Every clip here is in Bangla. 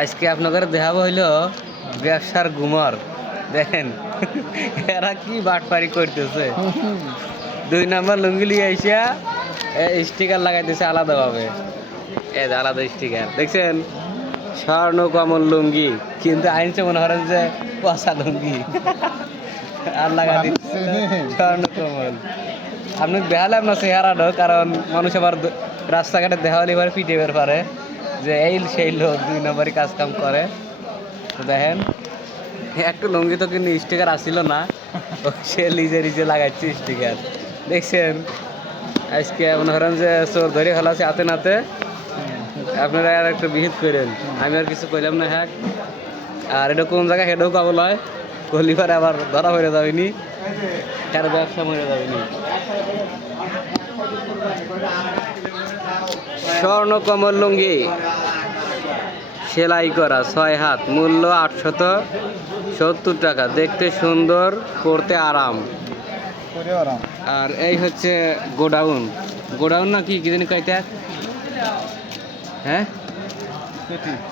আজকে আপনাদের দেখাবো হইল ব্যবসার গুমর। দেখেন, এরা কি বাটপারি করতেছে। দুই নাম্বার লিয়ে আইসা স্টিকার লাগাইতেছে আলাদাভাবে। এই আলাদা স্টিকার দেখছেন? স্বর্ণ কমল লুঙ্গি, কিন্তু আইনছে মনে করেন যে পচা লুঙ্গি। আর লাগা দিচ্ছে স্বর্ণ কমল। আপনি দেখালাম না চেহারাটা, কারণ মানুষ আবার রাস্তাঘাটে দেখা হলে পিটে বের পারে যে এই সেই লোক দুই নম্বরই কাজ কাম করে। দেখেন, একটু লুঙ্গি তো কিন্তু স্টিকার আসিল না সে নিজে নিজে লাগাচ্ছে স্টিকার দেখছেন, আজকে মনে করেন যে চোর ধরে ফেলাছে হাতে নাতে। আপনারা আর একটু বিহিত করেন, আমি আর কিছু কইলাম না হ্যাঁ। আর এটা কোন জায়গায় হেডেও কাবল হয় কলিবার আবার ধরা হয়ে যাবেনি, কার ব্যবসা মরে যাবেনি। স্বর্ণ কমল লুঙ্গি। সেলাই করা ছয় হাত মূল্য আটশত সত্তর টাকা। দেখতে সুন্দর পড়তে আরাম। আর এই হচ্ছে গোডাউন। গোডাউন না কি কি জানি কয়টা হ্যাঁ?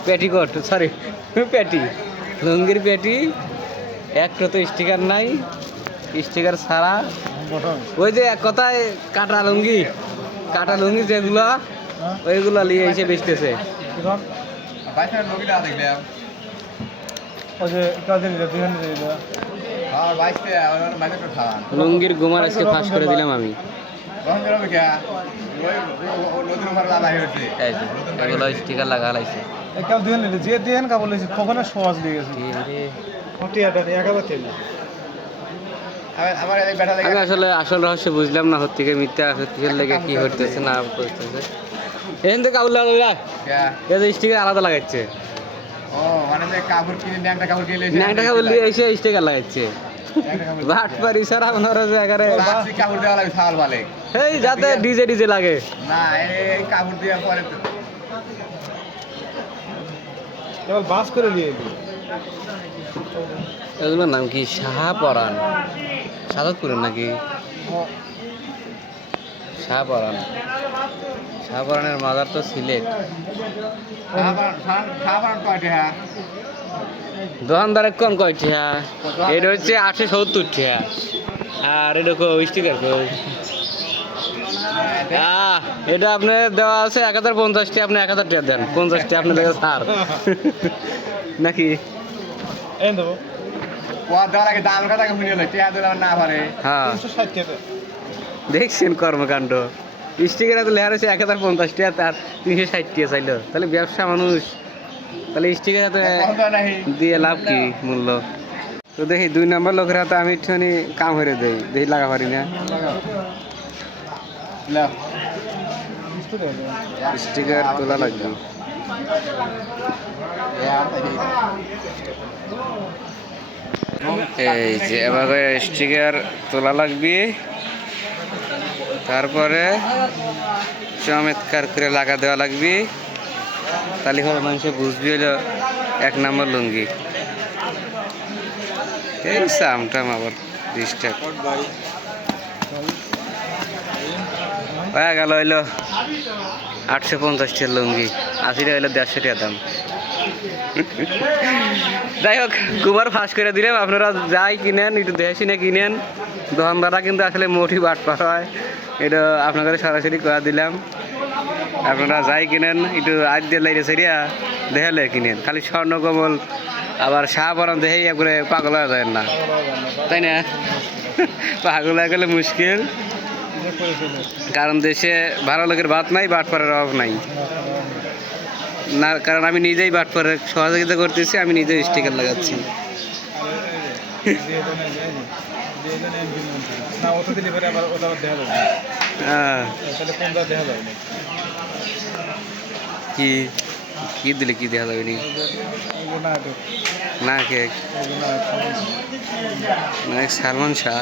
পেটিকোট সরি পেটি। লুঙ্গির পেটি একটা তো স্টিকার নাই স্টিকার ছাড়া। ওই যে এক কথায় কাটা লুঙ্গি কাটা লুঙ্গি যেগুলো ওইগুলো নিয়ে এসে বেচতেছে। লুঙ্গির গোমার আজকে ফাঁস করে দিলাম আমি। স্টিকার লাগা যে কখনো সহজ গেছে। আসলে আসল রহস্য বুঝলাম না হত্যিকে মিথ্যা হত্যিকের লেগে কি হইতেছে না করতেছে এখান থেকে কাবুল লাগা এই যে স্টিকার আলাদা লাগাচ্ছে। ন্যাংটা দিয়ে এসে স্টিকার লাগাচ্ছে। ভাট পারি সারা ওনারা জায়গায় এই যাতে ডিজে ডিজে লাগে। এবার বাস করে নিয়ে এলি এগুলোর নাম কি? শাহপরান সাদতপুরের নাকি? শাহপরান শাহপরানের মাজার তো সিলেট। দোকানদারের কোন কয়টি হ্যাঁ? এটা হচ্ছে আটশো সত্তর টাকা আর এটা কো স্টিকার কো আহ, এটা আপনার দেওয়া আছে এক হাজার পঞ্চাশটি আপনি এক হাজার টাকা দেন। পঞ্চাশটি আপনি দেওয়া স্যার। নাকি? দেবো হ্যাঁ। তিনশো ষাট টাকা। দেখছেন কর্মকাণ্ড। স্টিকার তো লেয়ার হচ্ছে এক হাজার পঞ্চাশ টাকা তার তিনশো ষাট টাকা চাইলো। তাহলে ব্যবসা মানুষ, তাহলে স্টিকার হাতে দিয়ে লাভ কি মূল্য? তো দেখি, দুই নম্বর লোকের হাতে আমি একটুখানি কাম হয়ে দেই, দেখি লাগা পারি না। স্টিকার তোলা লাগবে। এই যে এবার স্টিকার তোলা লাগবে। তারপরে চমৎকার করে লাগা দেওয়া লাগবে। তাহলে হবে মানুষ বুঝবি হলো এক নম্বর লুঙ্গি। এই আবার ডিস্টার্ব হয়ে গেল হইল আটশো পঞ্চাশটির লুঙ্গি। আশিটা হইল দেড়শো টাকা দাম। যাই হোক, কুমার ফাঁস করে দিলাম আপনারা যাই কিনেন, একটু দেখে শুনে কিনেন। দোকানদাররা কিন্তু আসলে মোটি বাট পার হয়। এটা আপনাদের সরাসরি করে দিলাম। আপনারা যাই কিনেন, একটু আজ দিয়ে লাইরে সেরিয়া দেখালে কিনেন। খালি স্বর্ণ, কমল, আবার শাহ পরান দেখেই একবারে পাগল হয়ে যায় না। তাই না? পাগল হয়ে গেলে মুশকিল। করে কারণ দেশে ভালো লোকের ভাত নাই বাটপাড়ের অভাব নাই। না, কারণ আমি নিজেই বাটপাড়ের সহযোগিতা করতেছি, আমি নিজেই স্টিকার লাগাচ্ছি। কি? কি দিলে কি দেখা যাবে নি? কে? না মানে সালমান শাহ।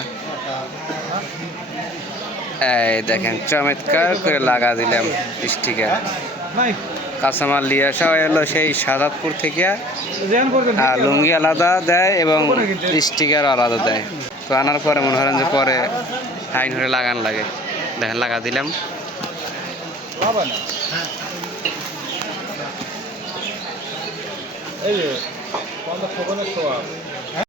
এই দেখেন, চমৎকার করে লাগা দিলাম স্টিকার কাঁচামাল নিয়ে আসা হলো সেই সাদাতপুর থেকে। আর লুঙ্গি আলাদা দেয় এবং স্টিকার আলাদা দেয়। তো আনার পরে মনে করেন যে পরে হাইন হয়ে লাগান লাগে। দেখেন, লাগা দিলাম। এই